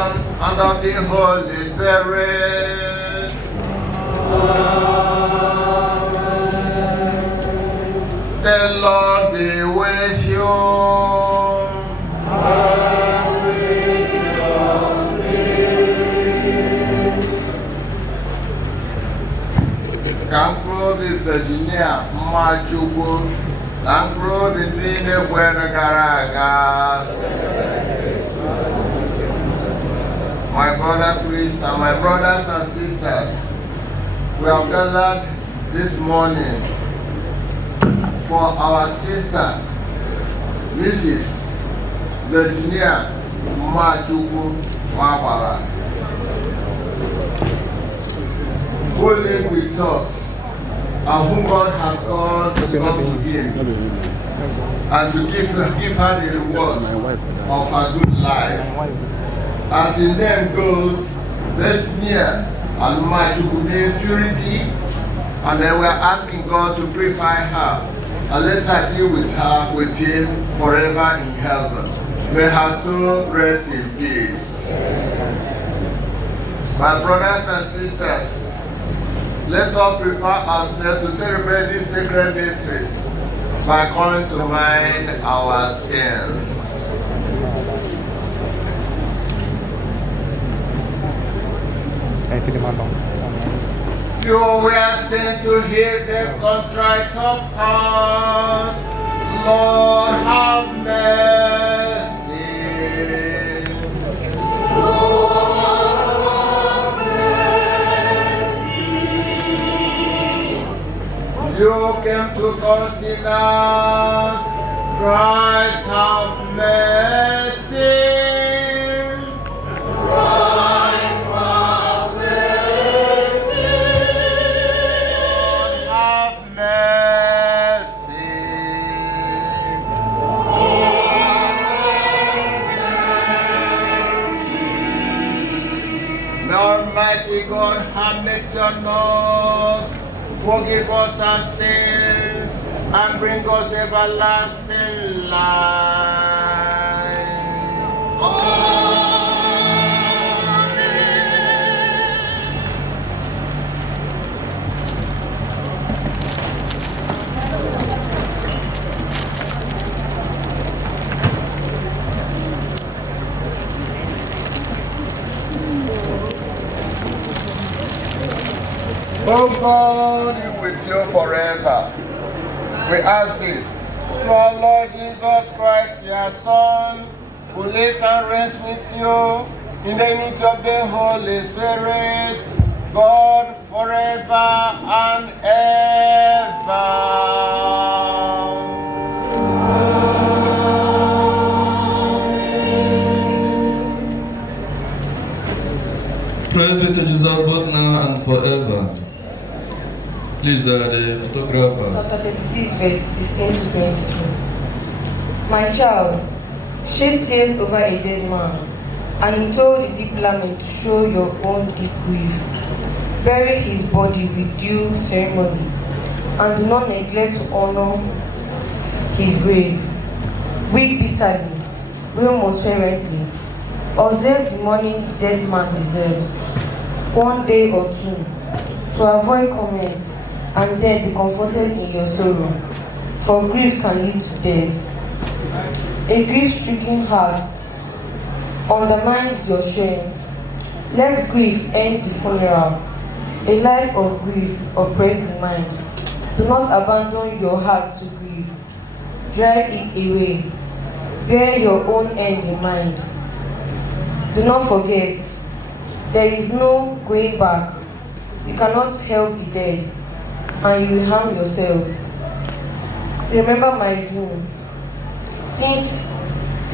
Son, and of the Holy Spirit. Amen. The Lord be with you. And with your spirit. Kankro di Virginia Mmachukwu. Kankro di Nine Garaga. My brother priests and my brothers and sisters, we have gathered this morning for our sister, Mrs. Virginia Mmachukwu Nwagbala, who live with us and whom God has called to come to Him and to give her the rewards of her good life. As the name goes, Virginia and Mmachukwu means purity, and then we are asking God to purify her and let her be with Him forever in heaven. May her soul rest in peace. My brothers and sisters, let us prepare ourselves to celebrate these sacred mysteries by calling to mind our sins. You were sent to heal the contrite of heart. Lord, have mercy. Lord, have mercy. You came to call sinners. Christ, have mercy. Almighty God, have mercy on us, forgive us our sins, and bring us to everlasting life. Oh God, be with you forever. We ask this through our Lord Jesus Christ, your Son, who lives and reigns with you in the unity of the Holy Spirit, God, forever and ever. Praise be to Jesus both now and forever. Please, the photographers. Chapter 36, verse 16 to 22. My child, shed tears over a dead man, and you told the deep lament to show your own deep grief. Bury his body with due ceremony, and do not neglect to honor his grave. Weep bitterly, wail most fervently. Observe the mourning the dead man deserves, 1 day or 2, to avoid comments, and then be comforted in your sorrow, for grief can lead to death. A grief-stricken heart undermines your strength. Let grief end the funeral. A life of grief oppresses the mind. Do not abandon your heart to grief. Drive it away. Bear your own end in mind. Do not forget, there is no going back. You cannot help the dead, and you will harm yourself. Remember my doom, since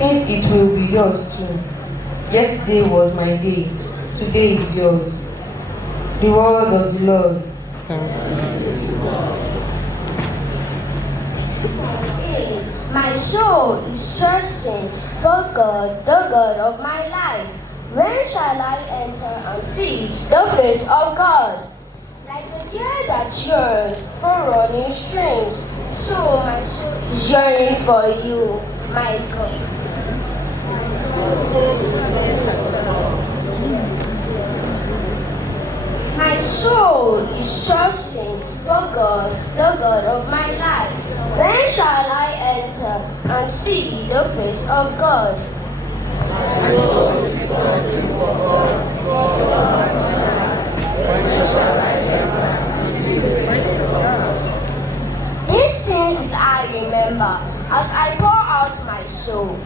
it will be yours too. Yesterday was my day, today is yours. The word of the Lord. My soul is thirsting for God, the God of my life. When shall I enter and see the face of God? Like a deer that yearns for running streams, so my soul is yearning for you, my God. soul is trusting for God, the God of my life. When shall I enter and see the face of God? My soul is trusting for God, the God of my life. When shall I enter and see the face of God? These things will I remember as I pour out my soul.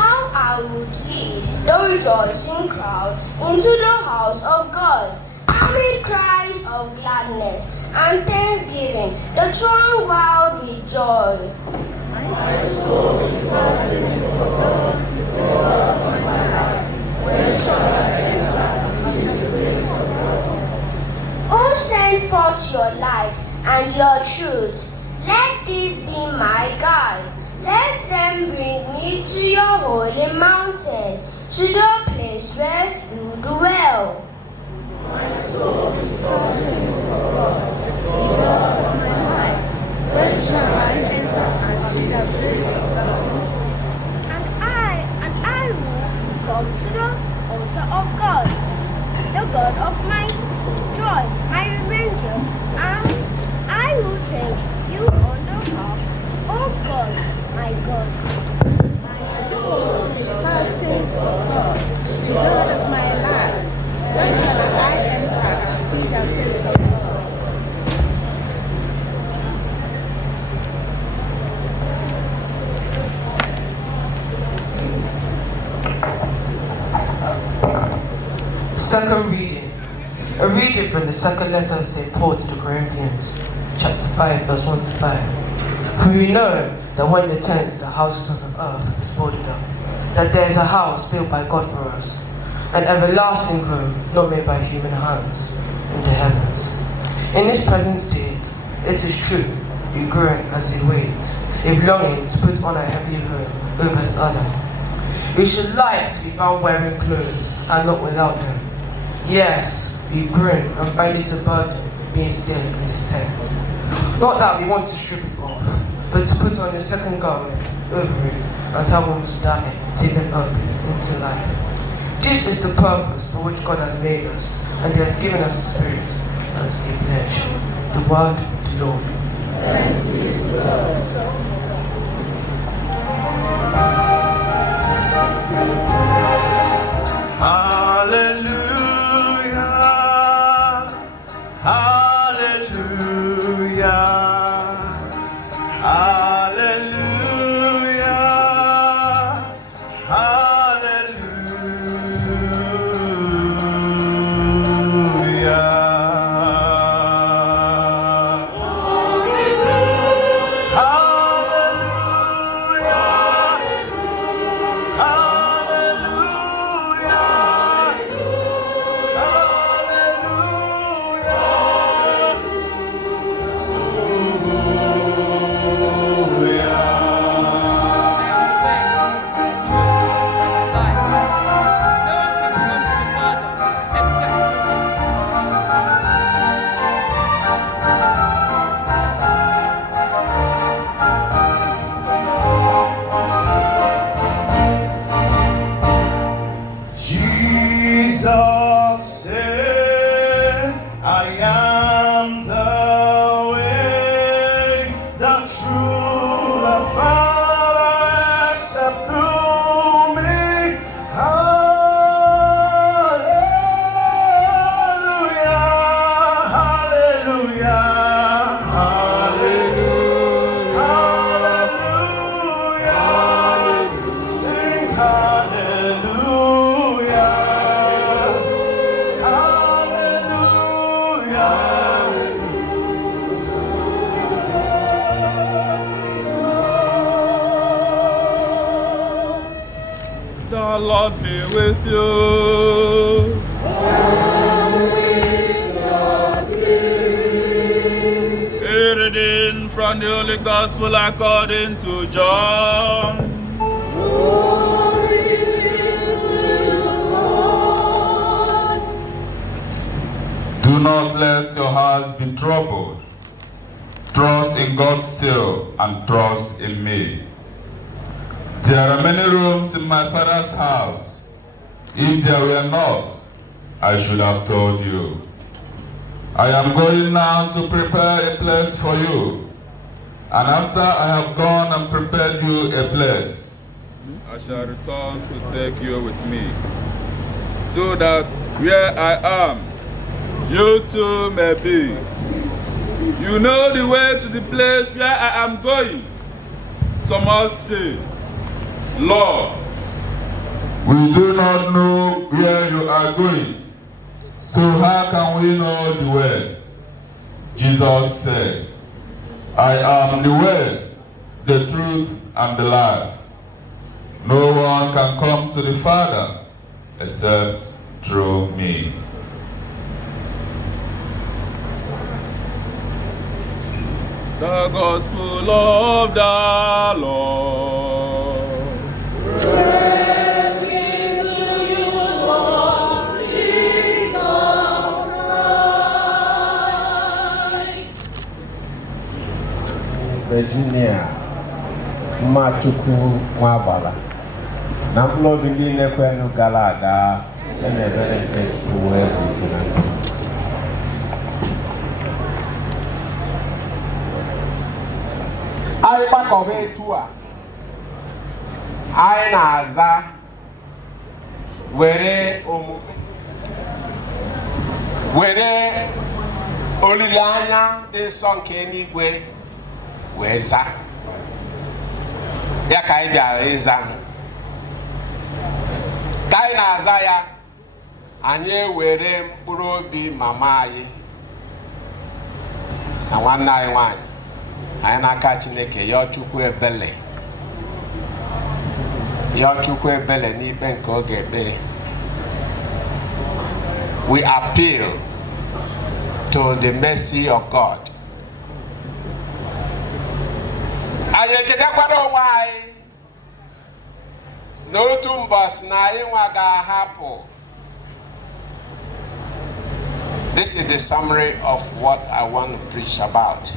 How I would lead the rejoicing crowd into the house of God, amid cries of gladness and thanksgiving, the throng wild with joy. My soul is trusting for God, the God of my life. When shall I enter and see the face of God? Oh, send forth your light and your truth. Let this be my guide. Let them bring me to your holy mountain, to the place where you dwell. My soul is trusting for God, the God of my life. When shall I enter and see the face of God? And I will come to the altar of God, the God of my joy, my remainder, and I will thank you on the harp, oh God. My God. My soul is trusting for God, the God of my life. When shall I enter and see the face of God? Second reading. A reading from the second letter of St. Paul to the Corinthians, chapter 5, verse 1 to 5. For we know that when the tents, the houses of earth, is boarded up, that there is a house built by God for us, an everlasting home not made by human hands, in the heavens. In this present state, it is true, we groan as we wait, if longing to put on a heavenly home over the other. We should like to be found wearing clothes, and not without them. Yes, we groan and find it a burden, being still in this tent. Not that we want to strip it off, but to put on a second garment over it, and how one must die, taken up into life. This is the purpose for which God has made us, and He has given us the Spirit as a pledge. The word of the Lord. Thanks be to God. The Lord be with you. And with your spirit. A reading from the Holy Gospel according to John. Glory to you, Lord. Do not let your hearts be troubled. Trust in God still, and trust in me. There are many rooms in my Father's house. If there were not, I should have told you. I am going now to prepare a place for you. And after I have gone and prepared you a place, I shall return to take you with me, so that where I am, you too may be. You know the way to the place where I am going. Thomas said, Lord, we do not know where you are going, so how can we know the way? Jesus said, I am the way, the truth, and the life. No one can come to the Father except through me. The gospel of the Lord. Praise be to you, Lord Jesus Christ. Virginia Mmachukwu Nwagbala na mkpụrụ obi ndị na-ekwenụ gara aga site n'ebere nke Chukwu wee zitere. Anyị gbakọba etu a, anyị na-aza were omume, were olileanya dị nsọ nke eluigwe wee zaa. Ya ka anyị bịara ịza. Ka anyị na-aza ya, anyị ewere mkpụrụ obi mama anyị na nwanne anyị nwanyị anyị n'aka Chineke yọọ Chukwu ebele, yọọ Chukwu ebele n'ikpe nke oge ekpere. We appeal to the mercy of God. Anyị echetakwara onwe anyị n'otu mbọsị na anyị nwa ga-ahapụ. This is the summary of what I want to preach about.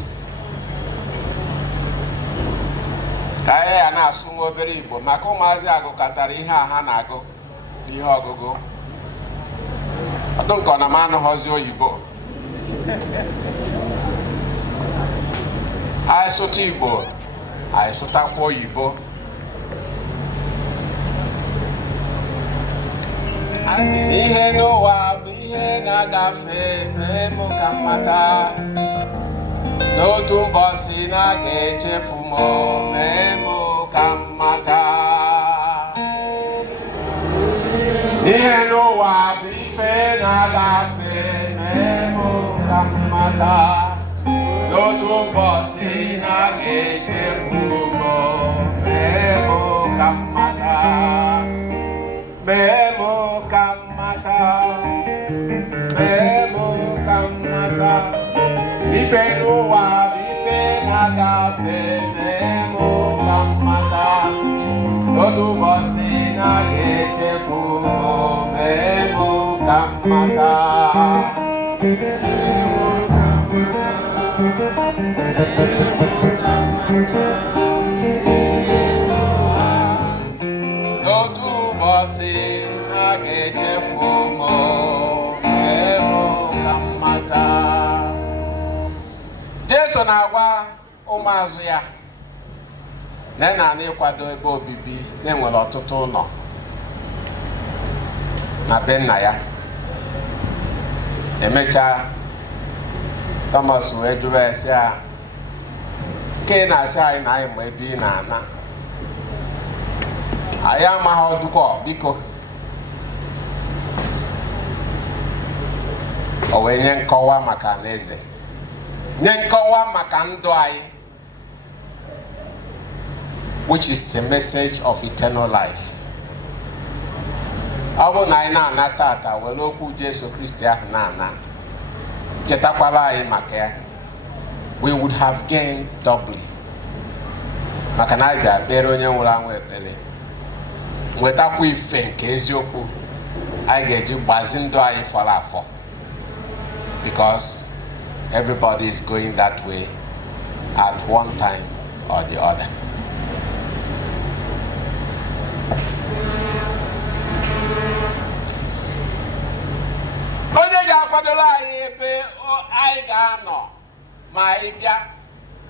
Ka anyị ya na-asụ nwa obere Igbo maka ụmụazị agụkọtara ihe a ha na-agụ n'ihe ọgụgụ. Ọdụ nke ọ na m anụghọzi oyibo. Anyị sụta Igbo, anyị sụtakwa oyibo. Ihe n'ụwa bụ ihe na-agafe, mee mụ ka m mata. N'otu ụbọchị na ga-echefu m, mee mụ ka m mata. Ihe n'ụwa bụ ife na-agafe, mee mụ ka m mata. N'otu ụbọchị na ga-echefu m, mee mụ ka m mata. Mee mụ ka m mata. Mee mụ ka m mata. Ife n'ụwa bụ ife na-agafe, mee mụ ka m mata. N'otu ụbọchị na ga-echefu m, mee mụ ka m mata. N'otu ụbọchị na ga-echefu m, mee mụ ka m mata. Jesu na-agwa ụmụazụ ya na ịkwado ebe obibi na-enwere ọtụtụ ụlọ na be nna ya. Emechaa Thomas wee jụọ ya sị ya, nke na-asị anyị na anyị ma ebe ị na-ana, anyị amaghị ọdụkọ, biko. O wee nye nkọwa maka alaeze, nye nkọwa maka ndụ anyị, which is the message of eternal life. Ọ bụ na anyị na-ana tata were okwu Jesu Kristi ahụ na-ana, chetakwala anyị maka ya, we would have gained doubly. Maka na anyị bịa kpere onye nwụrụ anwụ ekpere, nwetakwa ife nke eziokwu anyị ga-eji gbazi ndụ anyị fọrọ afọ, because everybody is going that way at one time or the other. Onye ga-akwadoro anyị ebe anyị ga-anọ ma ị bịa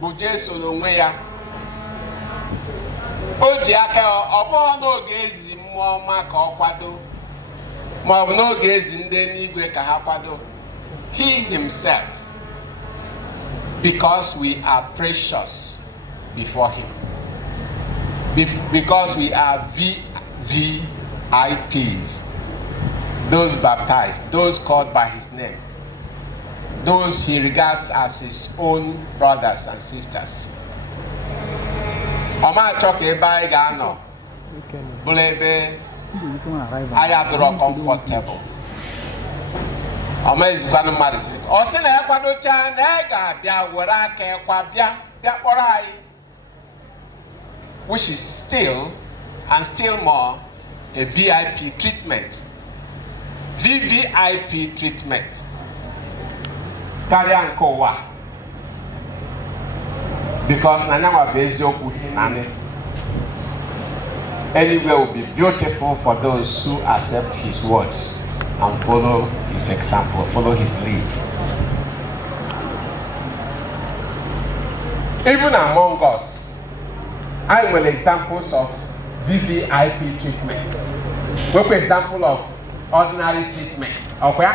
bụ Jesu n'onwe ya. O ji aka ọ bụghị n'oge ezi mmụọ ọma ka ọ kwado, ma ọ bụ n'oge ezi ndị n'igwe ka ha kwado. He himself, because we are precious before him, because we are VVIPs, those baptized, those called by his name, those he regards as his own brothers and sisters. Ọma achọ ka ebe anyị ga-anọ bụrụ ebe anyị adịrọ comfortable. Ọma ezikwanụ mmadụ si ọ sị na ya kwadocha na ya ga-abịa were aka ekwa bịa kpọrọ anyị, which is still and still more a VIP treatment, VVIP treatment karịa nke ụwa, because na nyanwa bụ eziokwu naanị. Anywhere will be beautiful for those who accept his words and follow his example, follow his lead. Even among us, I will examples of VVIP treatment. What for example of ordinary treatment? Okay?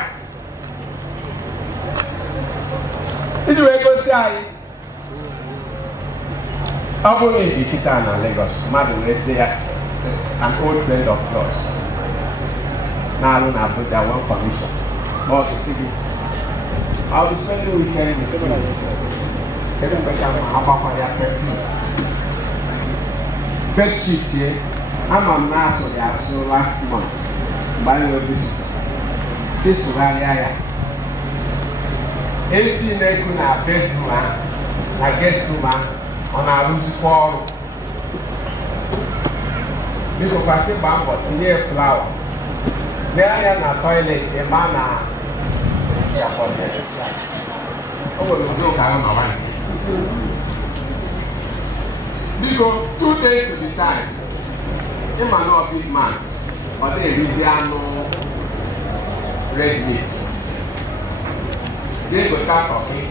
Did you ever say I only in Ikita and Lagos, Madam, let's say an old friend of yours. Now I don't have that one commission. Or the city. I'll be spending the weekend with you. Tell them about my perfume. Bed sheet here. I'm a mass of the so last month. By the way, this sits around here. AC Neku na bedroom, na guest room, on our loose wall. Because I say, Bambo, near flower. There I am a toilet, a man. Because 2 days to the time, him are not a big man, but they Louisiana red meat. They go cut off it.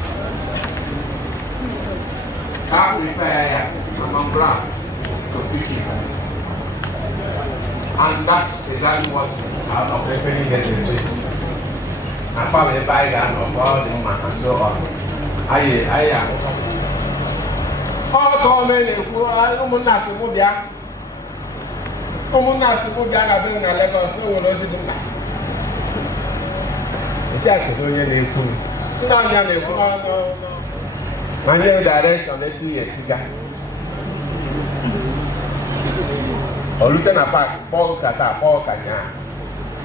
Can't prepare a brown to pick it. And that's exactly what out of everything gets interesting. I probably buy that of all the man and so on. I am. All comment who are Umunasi Mubia. Umunasi Mubia are doing a Lagos, no one knows it. It's like a million cool. No. My new direction, 2 years ago. Or looking at Paul Kanya.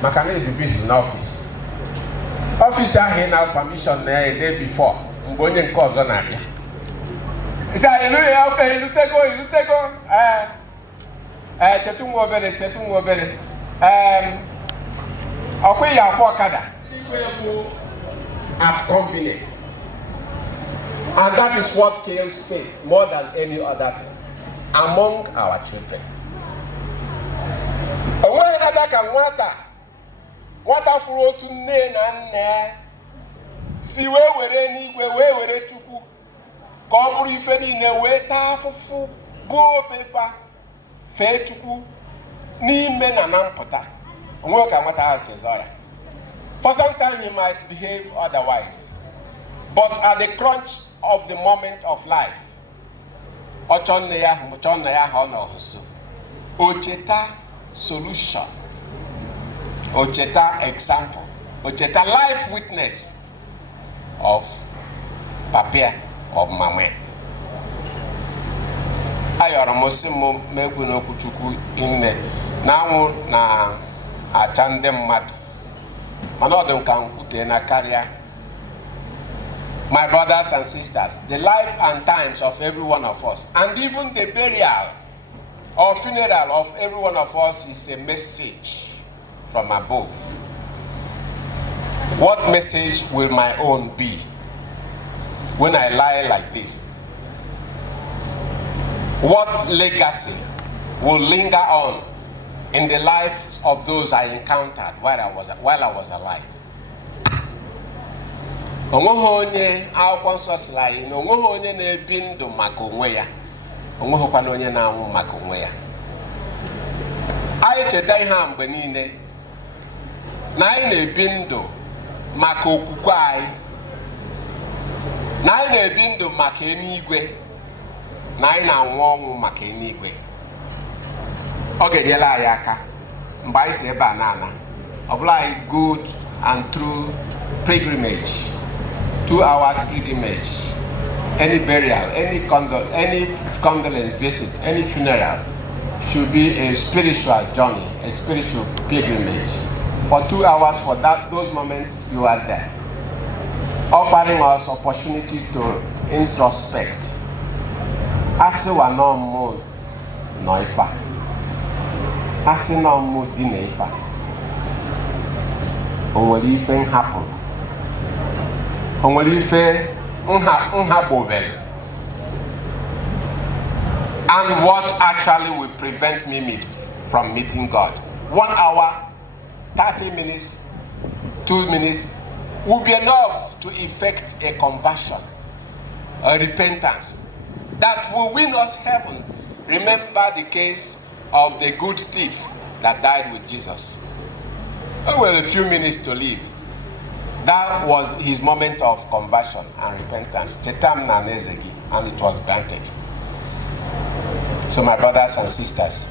Makane the business in office. Officer had now permission there a day before. Mbonye calls on Abia. He said, hallelujah, okay, you take go. Chetungo bere. Okay, ya for kada. At convenience. And that is what kills faith more than any other thing among our children. Onwe kada ka nwata furu otu nne na nne si wee were n'igwe wee were Chukwu ka ọ bụrụ ife niile wee taa afụfụ bụ obefa fee Chukwu n'ime na mpụta. Onwe ka nwata ahụ chezọ ya. For some time he might behave otherwise, but at the crunch of the moment of life, ochonne ya ha no so. Ocheta solution. Ocheta example. Ocheta life witness of Papia of Mame. Ayoro mosimo megwu n'okwu Chukwu inne na na achande mmadu. Manodem kan kute na karịa. My brothers and sisters, the life and times of every one of us, and even the burial or funeral of every one of us, is a message from above. What message will my own be when I lie like this? What legacy will linger on in the lives of those I encountered while I was alive? onweghị onye akwụkwọ nsọ sịrị anyị na onweghị onye na-ebi ndụ maka onwe ya, onweghịkwana onye na-anwụ maka onwe ya. Anyị cheta ihe a mgbe niile, na anyị na-ebi ndụ maka okwukwe anyị, na anyị na-ebi ndụ maka eluigwe, na anyị na-anwụ ọnwụ maka eluigwe. Ọ ga-enyere anyị aka mgbe anyị si ebe a na-ana, ọ bụla anyị go and through pilgrimage, 2 hours pilgrimage, any burial, any condolence visit, any funeral should be a spiritual journey, a spiritual pilgrimage. For 2 hours, for those moments you are there, offering us opportunity to introspect. Asi wa no mo no ifa. Asi no mo di na ifa. Onwere ife nhapụ. Onwere ife nhapụbel. And what actually will prevent me from meeting God? 1 hour, 30 minutes, 2 minutes will be enough to effect a conversion, a repentance that will win us heaven. Remember the case of the good thief that died with Jesus. There were a few minutes to live. That was his moment of conversion and repentance. Chetam na nezegi, and it was granted. So my brothers and sisters,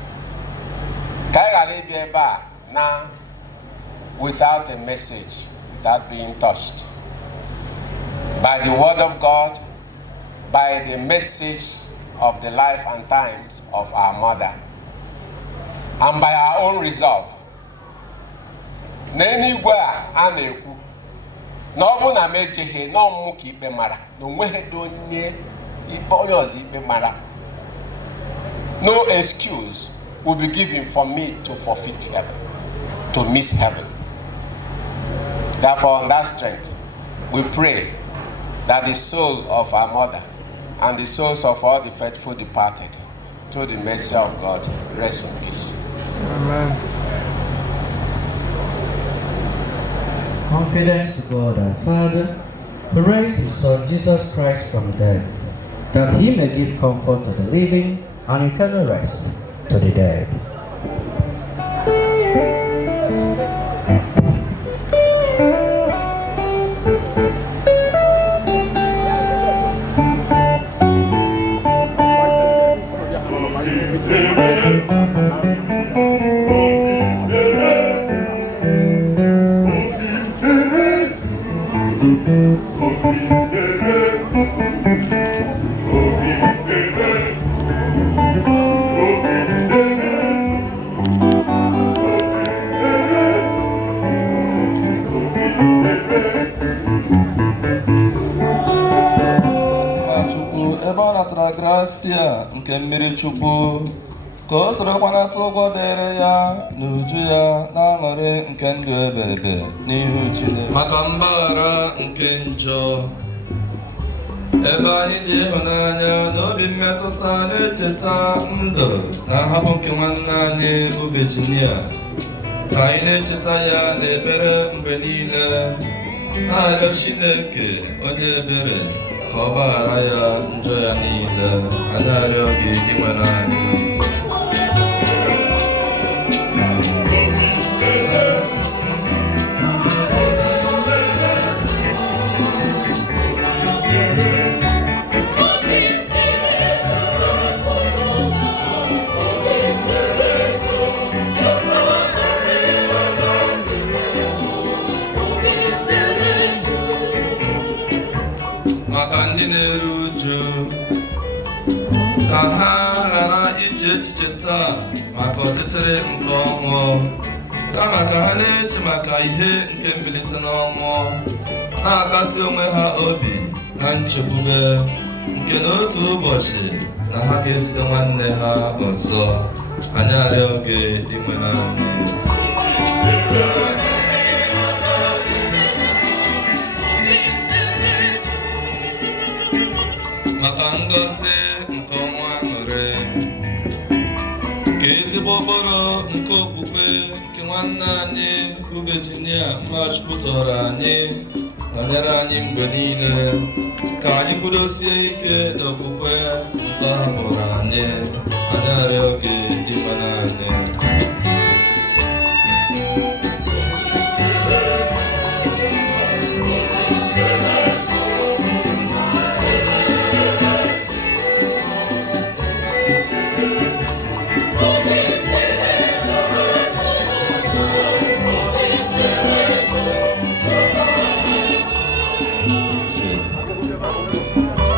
now without a message, without being touched by the word of God, by the message of the life and times of our mother, and by our own resolve. N'enigwe a na-ekwu na ọ bụ na mejehie na ọmụmụ ka ikpe mara na onweghị onye ọzọ ikpe mara. No excuse will be given for me to forfeit heaven, to miss heaven. Therefore, on that strength, we pray that the soul of our mother and the souls of all the faithful departed, through the mercy of God, rest in peace. Amen. Confidence to God our Father, who raised His Son Jesus Christ from death, that He may give comfort to the living and eternal rest to the dead. Mmachukwu ebe ọ natara gracia nke mmiri Chukwu ka o sorokwa nata ụgwọ dịrị ya n'uju ya na aṅụrị nke ndụ ebe ebe n'ihu Chineke maka mgbaghara nke njọ, ebe anyị ji ịhụnanya na obi mmetụta na-echeta ndụ na nhapụ nke nwanne anyị bụ Virginia, ka anyị na-echeta ya n'ekpere mgbe niile, na-arịọ Chineke onye ebere ka ọ gbaghara ya njọ ya niile. Anyị arịọ gị inwere anyị. Maka ndị na-eru uju, ka ha ghara iche echiche taa maka ọchịchịrị nke ọnwụ, kama ka ha na-eche maka ihe nke mbilite n'ọnwụ, na-akasi onwe ha obi na nchekwube nke n'otu ụbọchị na ha ga-ezute nwanne ha ọzọ. Anyị arịọ gị inwe anyị. Maka ngọzi nke ọnwa aṅụrị, ka ezigbo okporo nke okwukwe nke nwanne anyị bụ Virginia Mmachukwu tọrọ anyị nọnyere anyị mgbe niile ka anyị kwudosie ike n'okwukwe ntọ ha mụrụ anyị arịọ gị ịmara anyị.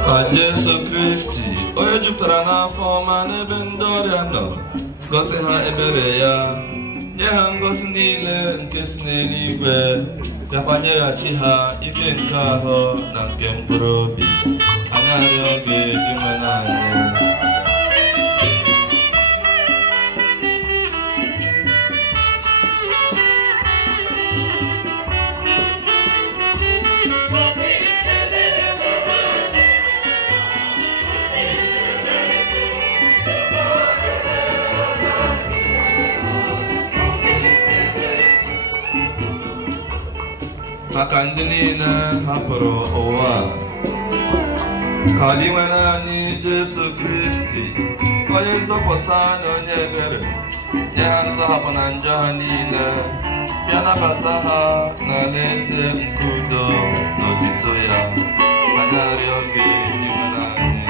Ka Jesu Kristi onye jupụtara n'afọ ọma n'ebe ndị ọrịa nọ gosi ha ebere ya, nye ha ngozi niile nke si n'eluigwe, bịakwa nyeghachi ha ike nke ahụ na nke mkpụrụ obi. Anyị arịọ gị ịnwere anyị. Maka ndị niile hapụrụ ụwa ka ọ nwere anyị Jesu Kristi onye nzọpụta na onye ebere, nye ha ntọhapụ na njọ ha niile, bịa nabata ha n'alaeze nke udo na otito ya. Anyị arịọ gị ịnwere anyị.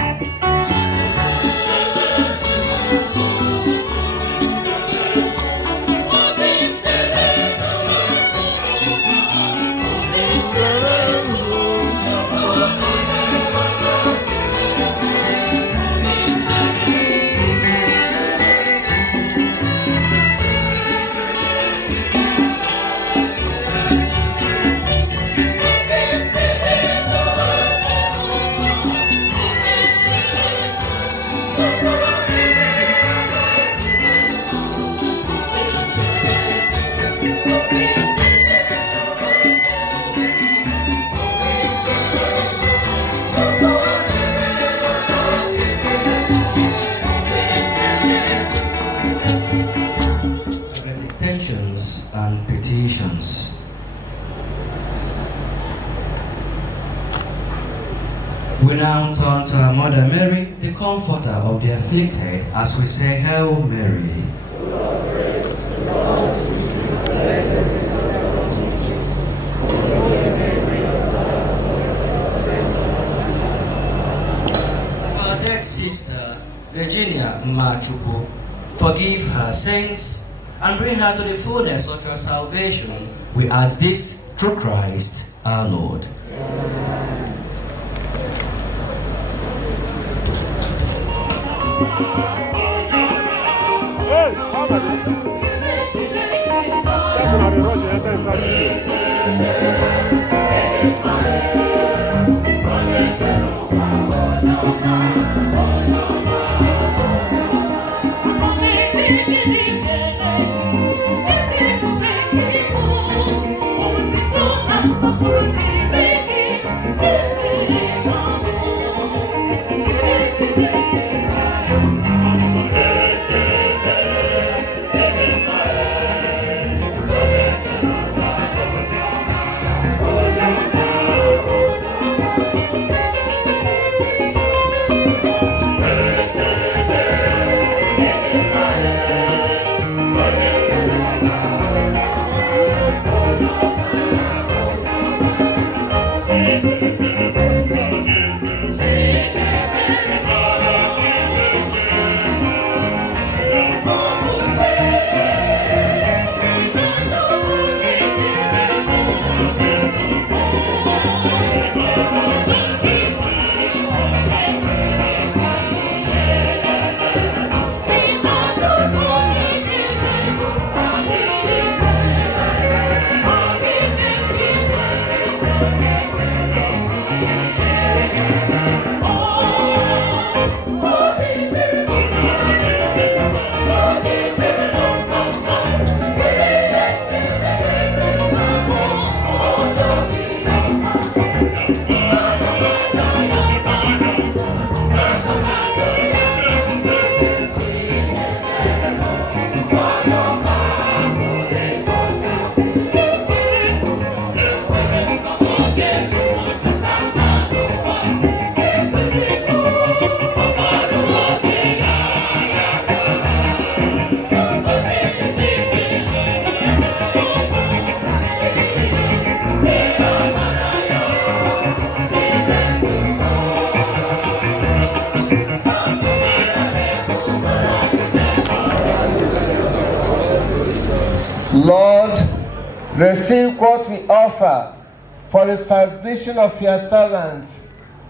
And petitions. We now turn to our Mother Mary, the comforter of the afflicted, as we say, Hail Mary. For our dead sister, Virginia Mmachukwu, forgive her sins and bring her to the fullness of your salvation. We ask this through Christ our Lord. Receive what we offer for the salvation of your servant,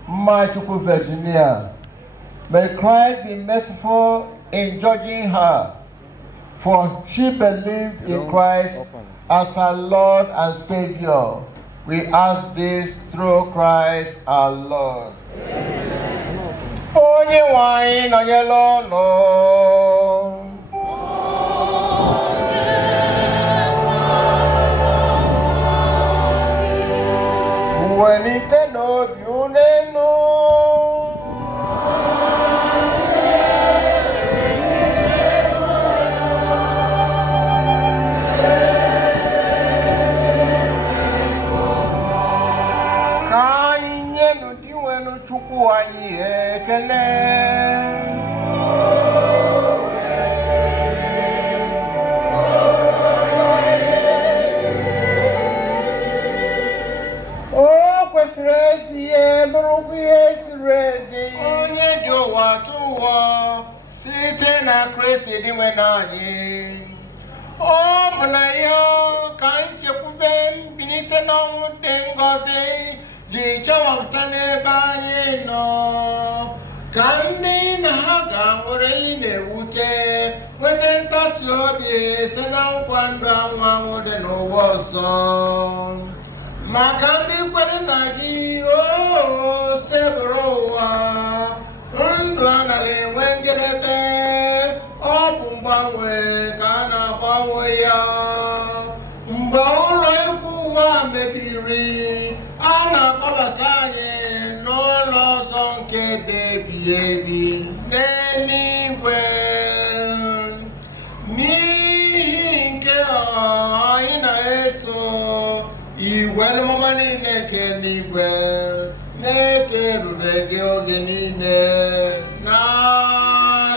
Mmachukwu Virginia. May Christ be merciful in judging her, for she believed in Christ as her Lord and Savior. We ask this through Christ our Lord. Onye nwanyị nọnyere ọnụ. Welite n'obi unu enu. Ka anyị nyenu di nwenu Chukwu anyị ekele. Onye ji ụwa tụwa site na Kristi dị nwe n'anyị. Ọ bụ na ya ka nchekwube mbilite n'ọnwụ dị ngọzi ji chọwapụta n'ebe anyị nọ. Ka ndị na ha ga-anwụrụ iyi na-ewute nweta ntasi obi si na nkwa ndụ anwụ anwụ dị n'ụwa ọzọ. Maka ndị kwere na gị o sebụrụ ụwa, ndụ anaghị enwe njedebe, ọ bụ mgbanwe ka a na-agbanwe ya. Mgbe ụlọ ikwu ụwa mebiri, a na-akpọbata anyị n'ụlọ ọzọ nke dị ebighị ebi n'eluigwe. N'ihi nke anyị na-eso igwe mmụọ niile nke n'igwe na-eto ebube gị oge niile na-ekwe.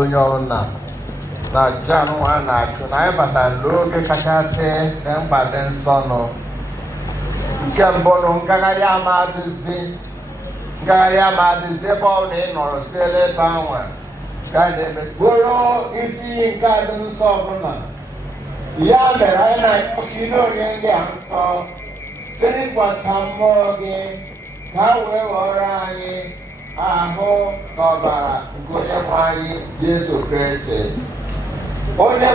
onye ọbụla na Jan nwa na-achụ na anyị batara n'oge kachasị na mkpa dị nsọ nọ nke mbụ nụ ngagharị amadịzi ebe ọ na ị nọrọ siele ebe anwa ka a na-emesioro isi nke adị nsọ ọbụla. Ya mere anyị na-ile onye ndị a nsọ sịrịkwasa mmụọ gị ka ha wee ghọrọ anyị ahụ na ọbara nke onye nwe anyị Jesu Kristi. Onye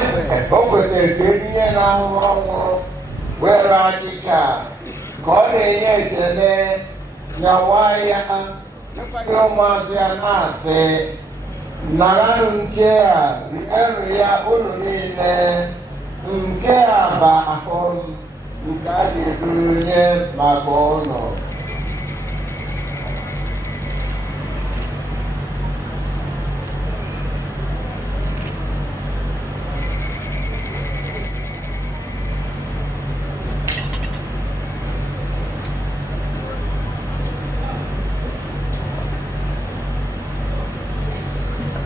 o kwetara ka ebinye n'ahụhụ ọnwụ were achịcha ka ọ na-enye ekele nyawa ya ndị ụmụazụ ya na-asị, naranụ nke a rienụ ya unu niile, nke a bụ ahụ m nke a ga-edunye maka ụnụ.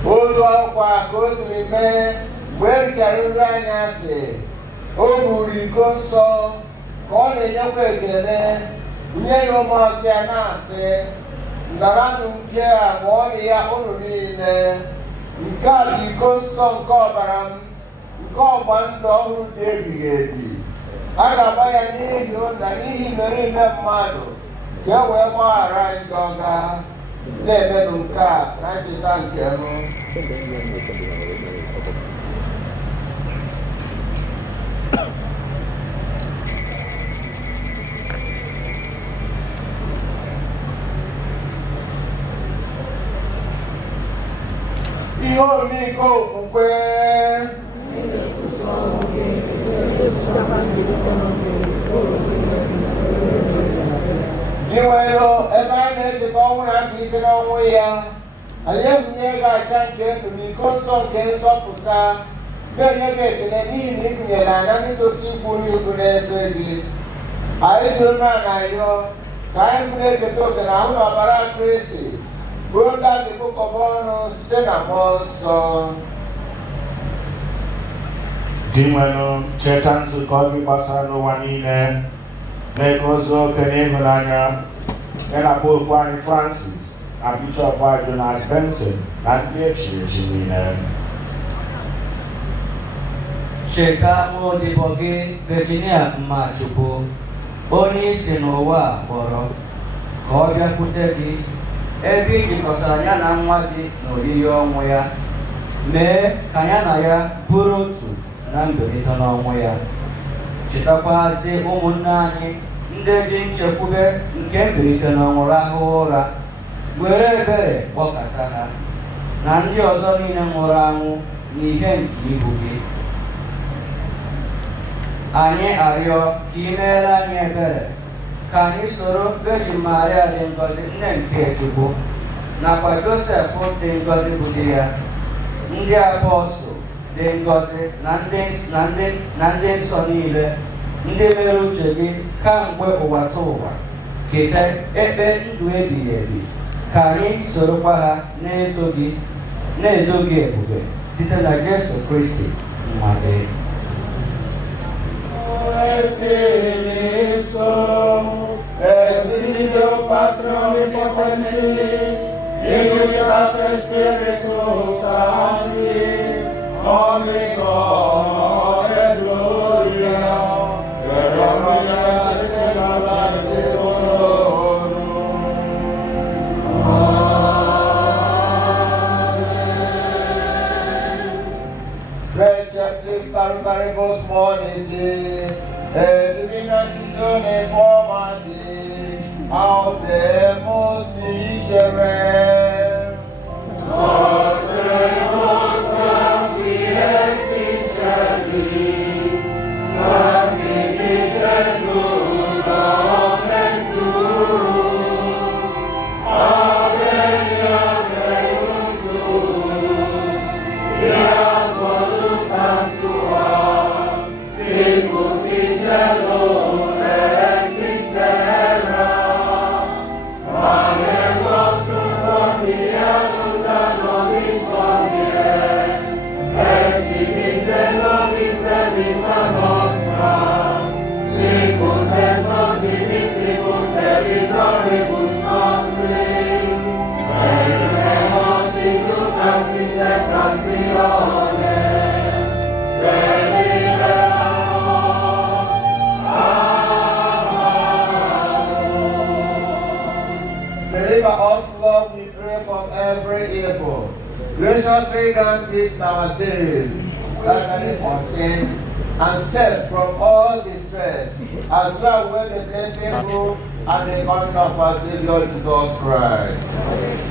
Otu ọkwa ka o siri mee mgbe e richara nri anyasị, o buru iko nsọ ka ọ na-enyekwa ekele nye ya ụmụazụ ya na-asị, naranụ nke a ṅụọnụ ya unu niile, nke a bụ iko nsọ nke ọbara m, nke ọgba ndụ ọhụrụ dị ebighị ebi. A ga-agba ya n'ihi ụna n'ihi imerime mmadụ ka e wee gbaghara njọ ga na-emenụ nke a na ncheta nke m. Ihe omiko okwukwe gị nwere ebe a na-echeta ọnwụ na mbilite n'ọnwụ ya, anyị ebunye gị aja nke ndụ na iko nsọ nke nzọpụta, na-enye gị ekele n'ihi na ị gụnyere anya n'idosi ikwu n'ihu n'ebe gị. Anyị ji ome a na-arịọ ka anyị bụ na-eketa oke na ahụ na ọbara Kristi bụrụ ndị a ga-ekpokọba ọnụ site na mmụọ nsọ. Dị nwenụ cheta nzukọ gị gbasara n'ụwa niile, mee ka o zuo oke n'ịhụnanya ya na Popu anyị Francis na Bishọp Jonas Benson na ndị echiri echi niile. Cheta odibo gị Virginia Mmachukwu, onye isi n'ụwa kpọrọ ka ọ bịakwute gị ebe ijikọtara ya na nwa gị na oriri ọnwụ ya. Mee ka ya na ya bụrụ otu na mbilite n'ọnwụ ya. Chetakwazi ụmụnne anyị ndị ji nchekwube nke mbilite n'ọnwụ rahụ ụra, were ebere kpọkọta ha, na ndị ọzọ niile nwụrụ anwụ n'ihe nke ihu gị. Anyị arịọ ka ị meere anyị ebere ka anyị soro Virgin Maria dị ngọzi nne nke Chukwu nakwa Josef dị ngọzi bụ di ya, ndị apọstụl dị ngọzi na ndị nsọ niile ndị mere uche gị kamgbe ụwa ta ụwa, keta ekpe ndụ ebighị ebi. Ka anyị sorokwa ha na-edo gị ebube site na Jesu Kristi nwa gị. Salutarebus moniti, et divinatione formati, audemus miserem. Audemus sapiens in celis, sanctificetur nomen tuum, adveniat regnum tuum, fiat voluntas tua, sicut in cielo et in terra. Panem nostrum we pray from every evil. Graciously grant peace in our days, that is unseen, and saved from all distress, as we await the blessing hope and the coming of our Savior Jesus Christ.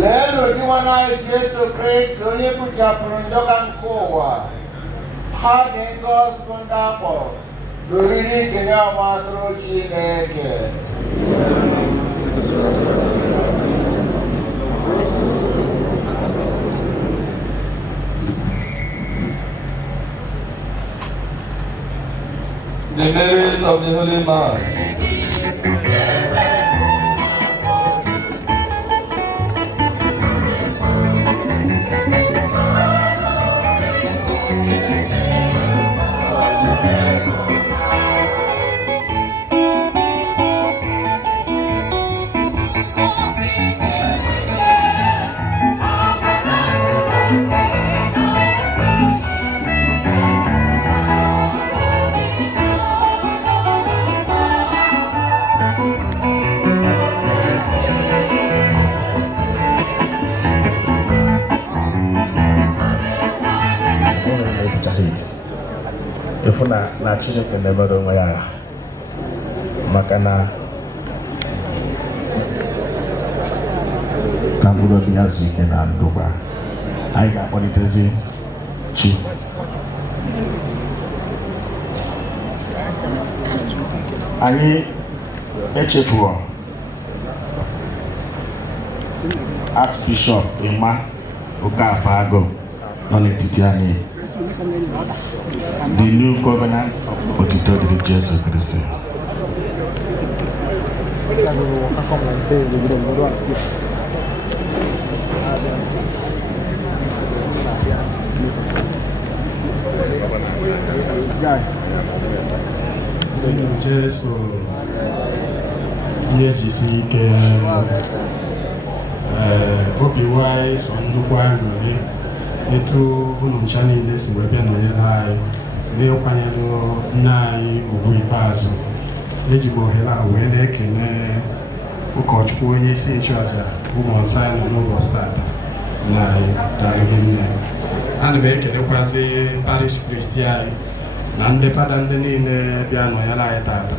Lelo diwana Yesu Kristo onye kpuchapụrụ njọka nke ụwa ha dị ngọzi bụ ndị akpọ n'oriri ikenye ọma atụrụ Chineke. The Marys of the Holy Mass. Ifu na Chineke na-emere onwe ya maka na mkpụrụ obi ya zuo ike na ndokwa. Anyị ga-akpọlitezi Chief anyị echefuo Archbishop Emma Okafor nọ n'etiti anyị, the new covenant of Otito Jesu Christ. Jesu ihe jisi ike obi nwanyị so nnukwu aṅụrị etu unu ncha niile si wee bịa nọnyere anyị n'ịkwanyere nne anyị ugwu ikpeazụ. Eji m ohere a wee na-ekele ụkọchukwu onye isi nchụaja ụmụ nsọ anyị nọ n'ụbọchị tata na darụghị nne. Ana m ekelekwazị parish priest anyị na ndị fada ndị niile bịa nọnyere anyị tata,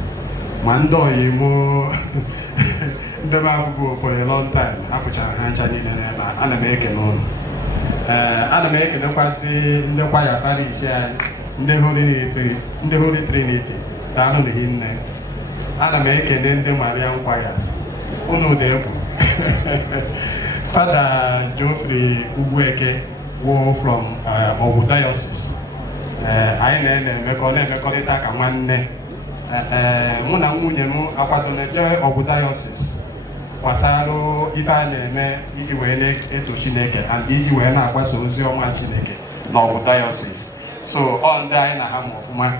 ma ndị ọyimụ ndị m afụgo for a long time afụchara ha ncha niile n'ebe a. Ana m ekele ụlọ. Ana m ekelekwazị ndị kwaya parish anyị, ndị Holy Trinity daalụ nne. Ana m ekele ndị Marian Choirs, unu dị egwu. Fada Geoffrey Ugwueke wo from Ogu Diocese. Anyị na-emekọrịta ka nwanne. Mụ na nwunye m akwadona jee Ogu Diocese gbasara ife a na-eme iji wee na-eto Chineke and iji wee na-agbasa ozi ọma Chineke na Ogu Diocese. So ọ ndị anyị na ha ma ọfụma,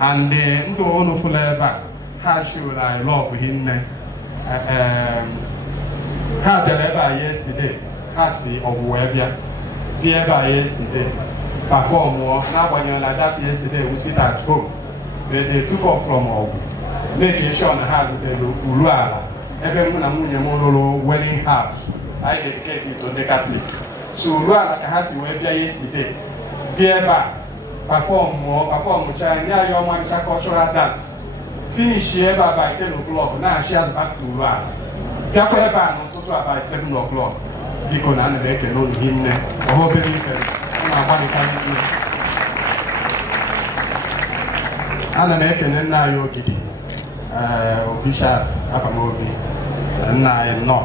and ndụ unu fụla ebe a ha showed I love hinne. Ha bịara ebe a yesterday, ha si Ogu wee bịa ebe a yesterday perform n'agbanyeghị na that yesterday we sit at home, but they took off from Ogu making sure na ha rutere ulu ala ebe mụ na nwunye m lụrụ wedding house I dedicated to the Catholic. So ulu ala ka ha si wee bịa yesterday bịa ebe a perform cha nye anyị ọmarịcha cultural dance finish ebe a by 10 o'clock na-achị azụ back to ulu ala bịakwa ebe a n'ụtụtụ a by 7 o'clock. Biko na ana m ekele unu hinne ọha obere ife na-agbalịkarị ihe. Ana m ekele nna anyị Ogidi Obishas Afamobi, nna anyị nnọọ.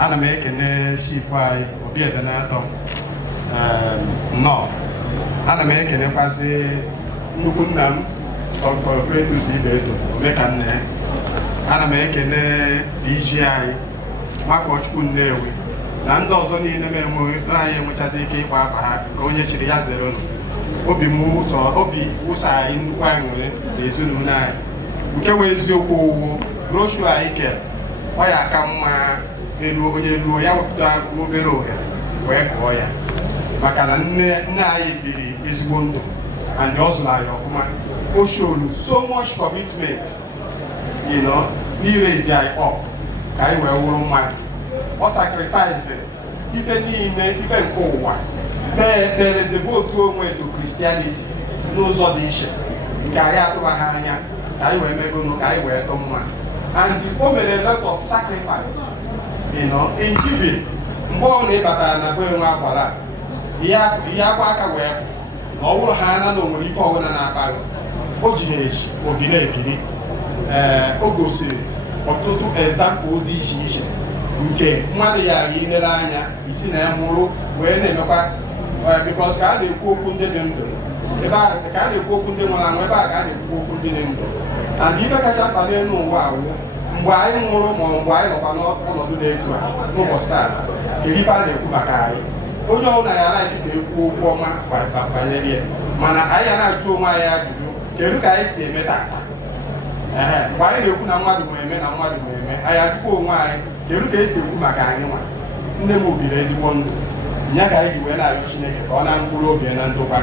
Ana m ekele chifu anyị Obi Ebenatọ nnọọ. Ana m ekelekwazị nnukwu nna m Dr. Cletus Ibeto Omekanne. Ana m ekele DG anyị Nwagbala Nnewi na ndị ọzọ niile anyị enwechazi ike ịkpa afa ha nke onye chiri ya zere ụlọ. Obi wụsa anyị nnukwu aṅụrị na ezinụlọ anyị nke wee eziokwu owu broshu anyị kere ọ ya aka mma elu onye luo ya wepụta obere ohere wee kọọ ya maka na nne anyị biri ezigbo ndụ and ọ zụrụ anyị ọfụma. O showed so much commitment n'irezi anyị up ka anyị wee wụrụ mmadụ. Ọ sacrifice ife niile ife nke ụwa mere devote onwe to Christianity n'ụzọ dị iche nke anyị atụbaghị anya ka anyị wee megonu ka anyị wee tọ mma. And o mere a lot of sacrifice in giving. Mgbe ọ na-ịbatara na be Nwagbala ihe akwa aka wee na ọ bụrụ ha anya na o nwere ife ọbụla na-akpa o ji na-eji obi na-ebiri. O gosiri ọtụtụ example dị iche iche nke mmadụ ya ilere anya isi na ya mụrụ wee na-emekwa because ka a na-ekwu okwu ndị dị ndụ ebe a ka a na-ekwu okwu ndị nwụrụ anwụ ebe a ka a na-ekwu okwu ndị dị ndụ. And ife kacha mkpa n'elu ụwa awụ mgbe anyị nwụrụ ma mgbe anyị nọkwa n'ọnọdụ na-etu a n'ụbọchị tata kedu ife a na-ekwu maka anyị. Onye ọbụla ya anaghị na-ekwu okwu ọma banyere ya, mana anyị ya na-ajụ onwe anyị ajụjụ kedu ka anyị si eme tata. Mgbe anyị na-ekwu na mmadụ ma eme na mmadụ ma eme anyị ajụkwa onwe anyị kedu ka esi ekwu maka anyị nwa. Nne m biri ezigbo ndụ nya ka anyị ji wee na-arịọ Chineke ka ọ na mkpụrụ obi na ndokwa.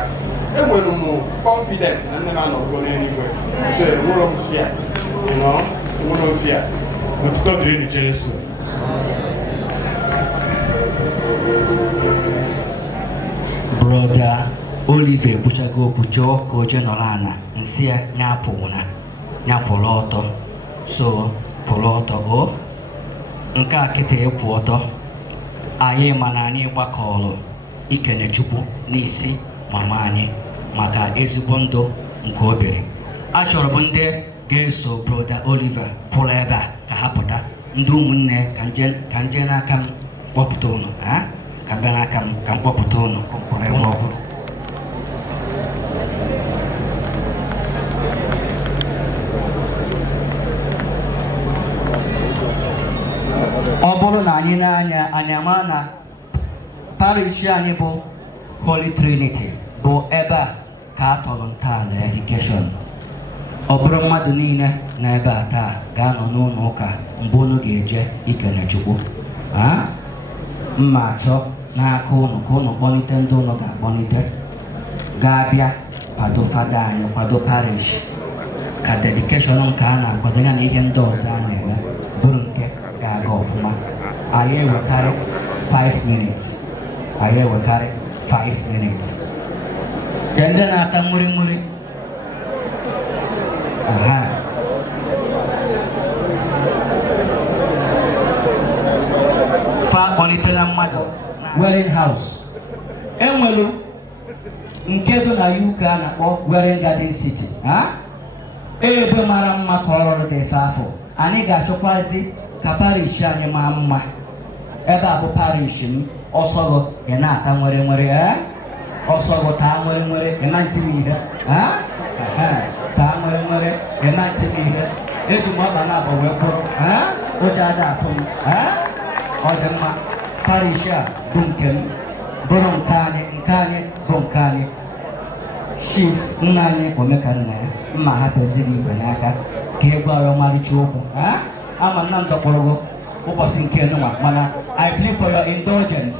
Enwere m confident na nne m anọrọgo n'eluigwe, so enwere m fia enwere m fia. Otuto dịrị Jesu. Broda Oliver kwuchago okwu chọọ ka o jee nọrọ ana nsị ya nya pụrụ ọtọ. So pụrụ ọtọ o nke a kịta ịkwụ ọtọ anyị mana anyị gbakọrọ ikene Chukwu n'isi mama anyị maka ezigbo ndụ nke o biri. Achọrọ m ndị ga-eso broda Oliver pụrụ ebe a ka ha pụta. Ndị ụmụnne ka nje n'aka m kpọpụta ụnụ ka m bịa n'aka m ka m kpọpụta ụnụ ọbụla. na anyị n'anya anyị ama na parish anyị bụ Holy Trinity bụ ebe a ka a tọrọ ntọala edukeshọn. Ọ bụrụ mmadụ niile na ebe a taa ga-anọ n'ụlọ ụka mgbe unu ga-eje ikele Chukwu. Mma achọ n'aka unu ka unu kpọlite ndị unu ga-akpọlite ga-abịa kwado fada anyị, kwado parish, ka dedikeshọn nke a na-akwado ya na ihe ndị ọzọ a na-eme bụrụ nke ga-aga ọfụma. Anyị ewekarị 5 minutes. Anyị ewekarị 5 minutes. Ke ndị na-ata mmiri fa kpọlitela mmadụ wedding house. Enwere nke dị na UK a na-akpọ Wedding Garden City. Ebe mara mma ka ọrụ dị efe afọ. Anyị ga-achọkwazi ka parish anyị maa mma. Ebe a bụ parish m. Ọsọgọ ị na-ata nwere ọsọgọ taa nwere ị na-ntị m ihe. Taa nwere ị na-ntị m ihe. Eji m ọba na-abọ wee kwụrụ ụjọ ada atụ m. Ọ dị mma, parish a bụ nke m, bụrụ nke anyị bụ nke anyị. Chief nna anyị Omekanna ya mma hapụziri igwe n'aka ka ị gwara ọmarịcha okwu. Ama nna m dọkpọrọgo ụbọchị nke nwa mana I plead for your indulgence.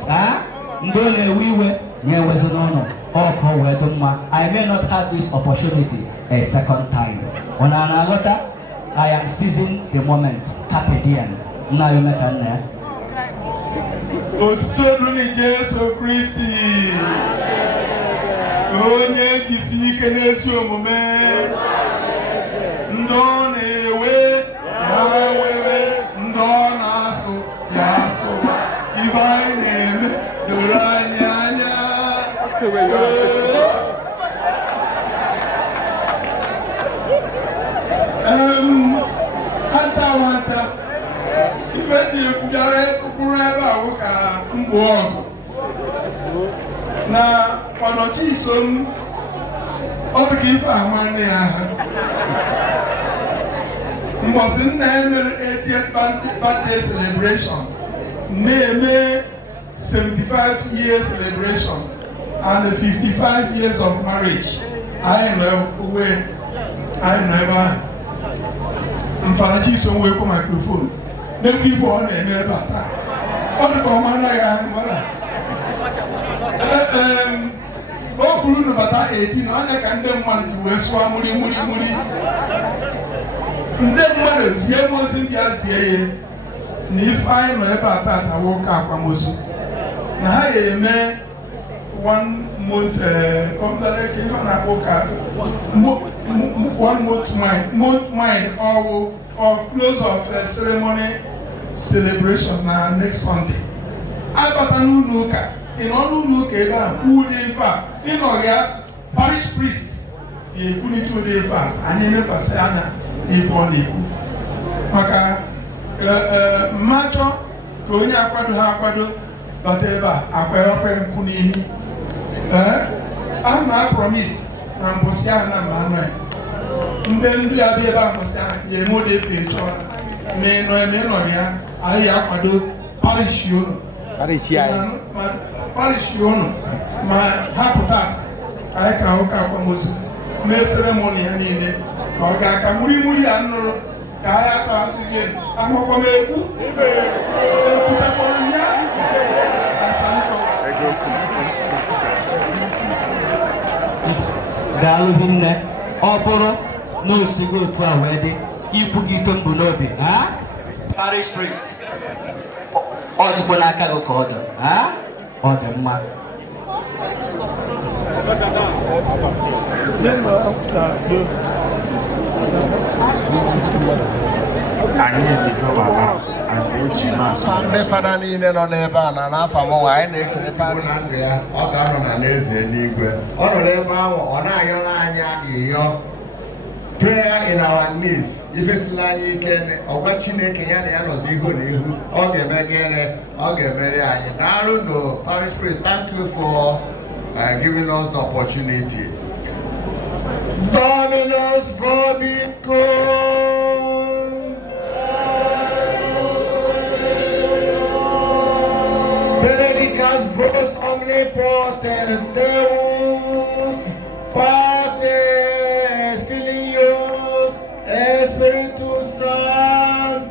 Ndị ọ na-ewe iwe na-ewezi n'ụlọ ọkụ wee dị mma. I may not have this opportunity a second time. Ọ na-aghọta? I am seizing the moment. Carpe diem. Nna ya Omekanna ya. Otuto dịrị Jesu Kristi, onye jisi ike n'ezi omume. Ndị ọ na-ewe ya wewe, ndị ọ na-asụ ya asụwa. Ife anyị na-eme doro anyị anya. Acha ife ji bịara ụkpụrụ ebe a bụ ka mgbo ọgụ na ọnọchi iso m. Ọ dị ka ife amanne ya ha mbọsị nna ya mere 80th birthday celebration, na-eme 75 years celebration and 55 years of marriage. Anyị nọ ebe ahụ Mfanachi iso m wee kwụ microphone n'ebe ife ọ na-eme ebe a taa. Ọ dị ka ọma anaghị ahụ mara. O kwuru n'ụbata 18 anya ka ndị mmadụ ji wee sụọ muri. Ndị mmadụ zie m ozi bịa zie ya na ife anyị nọ ebe a taa tawa ụka akwamozu na ha ga-eme 1 month ife na-akpọ ụka 1 month mine or close of ceremony celebration na next Sunday. Abata n'ụlọ ụka ị nọ n'ụlọ ụka ebe a kwuo ife a ịnọ ya parish priest ga-ekwulite ụdị ife a anyị nekwasị anya n'ife ọ na-ekwu maka mmachọ ka onye akwado ha akwado bata ebe a akwerekwe nkwụ n'ihu. A na-apromis na mbọsị ahụ na mma ndị abịa ebe a mbọsị ahụ ga-eme ụdị efe chọọ ma ịnọ ya anyị akwado parish ụlọ ma ha pụta anyị ka ụka akwamozu mee seremoni ya niile ka ọ ga-aka muri ya nụrụ ka anyị atọghasị ihe akwụkwọ m ekwu ekwutekwara ya daalụ hinne. Ọ bụrụ na osigo otu a wee dị ikwu gị ife mbụ n'obi parish priest ọ dịkwa n'aka gị ka ọ dị ọ dị mma. Ndị fada niile nọ n'ebe a na n'afọ mụnwa anyị na-ekele fada na ndụ ya ọ ga-anọ na n'eze eluigwe. Ọ nọ n'ebe ahụ ọ na-ayọrọ anya ịyọ prayer in our knees. Ifesila anyị ike ọgwa Chineke ya na ya nọzi ihu na ihu ọ ga-eme gịnị ọ ga-emere anyị. Daalụ no parish priest, thank you for giving us the opportunity. Dominus vobiscum. ad vos omnipotens Deus, Pater, Filius, Spiritus Sanctus.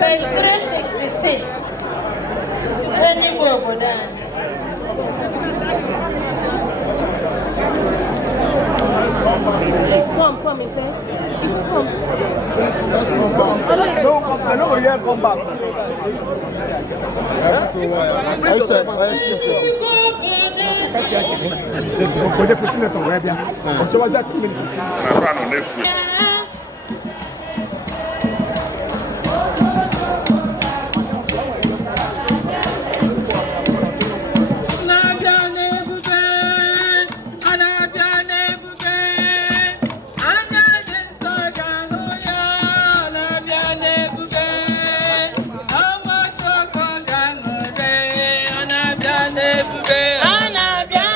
Verse 366. Any more for that? Come, if come. I know you come back. I said, Anabia,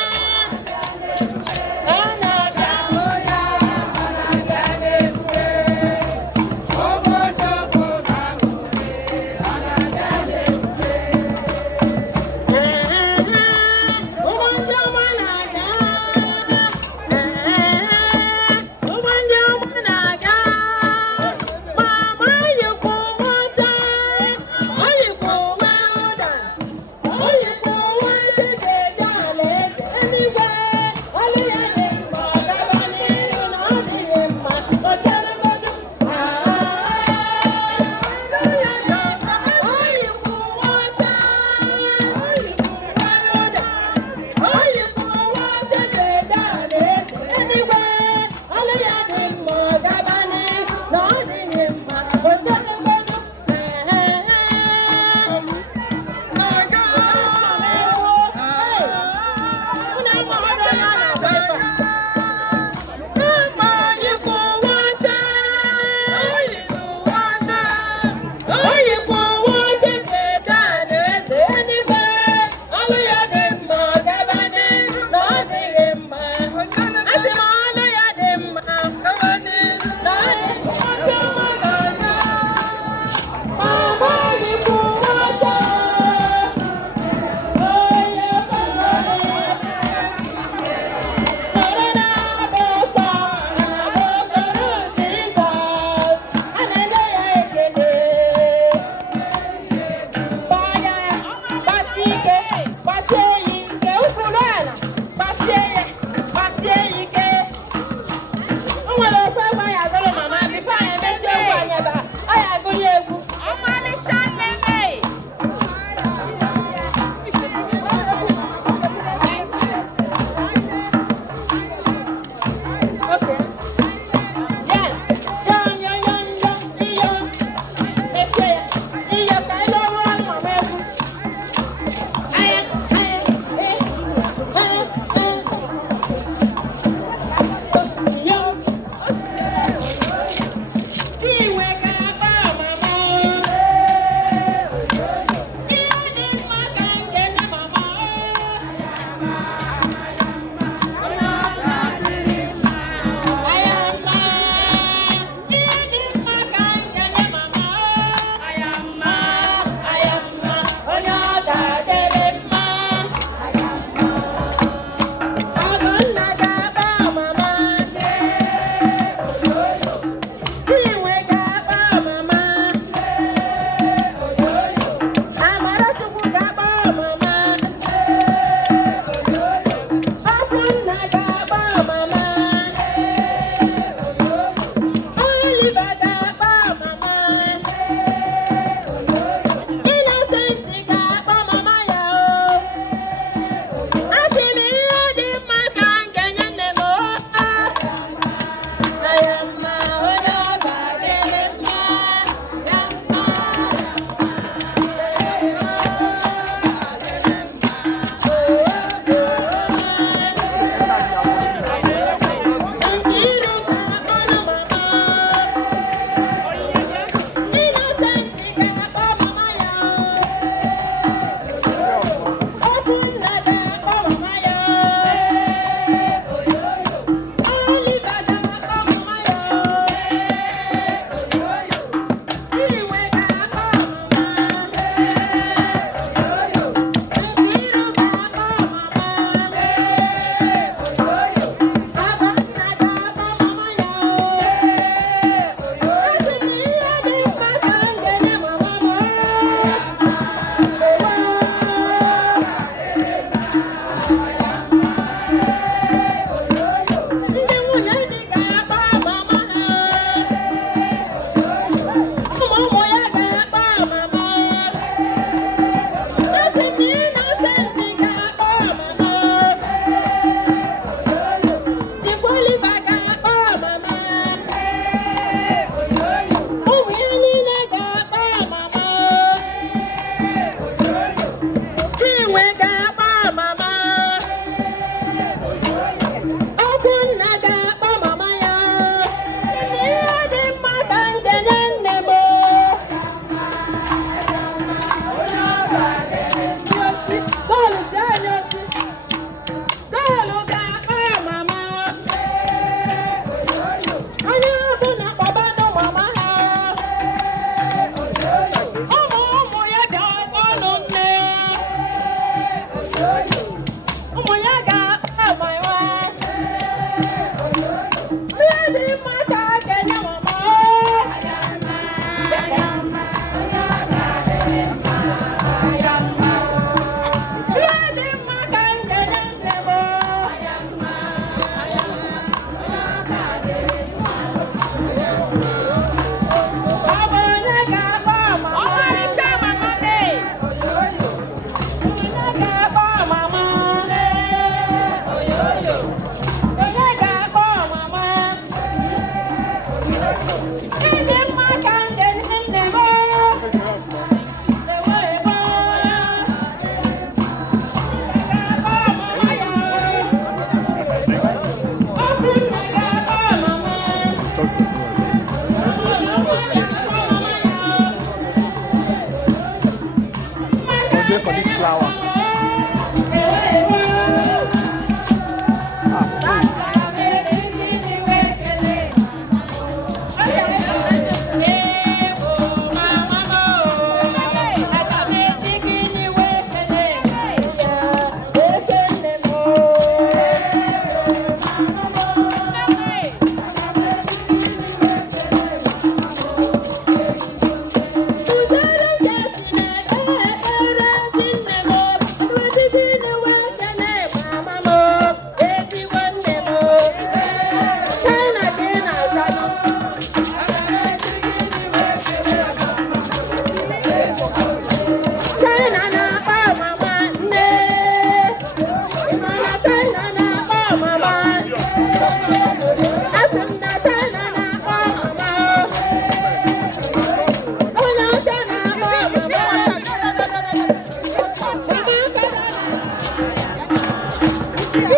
Thank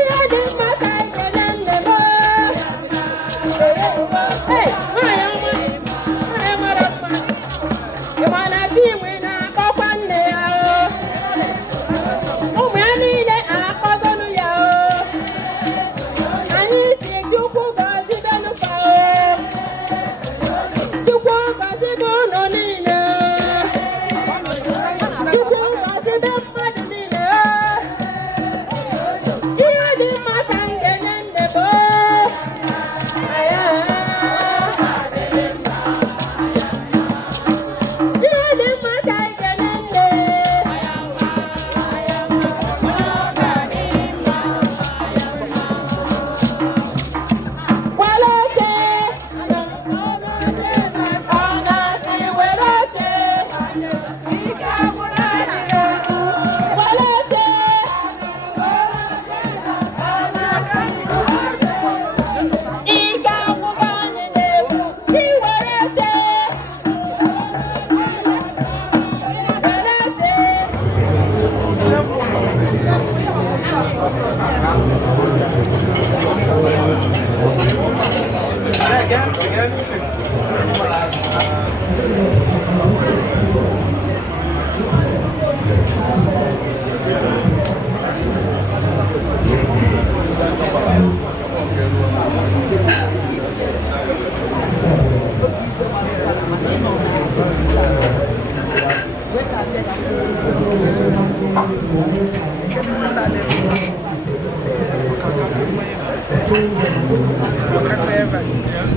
you.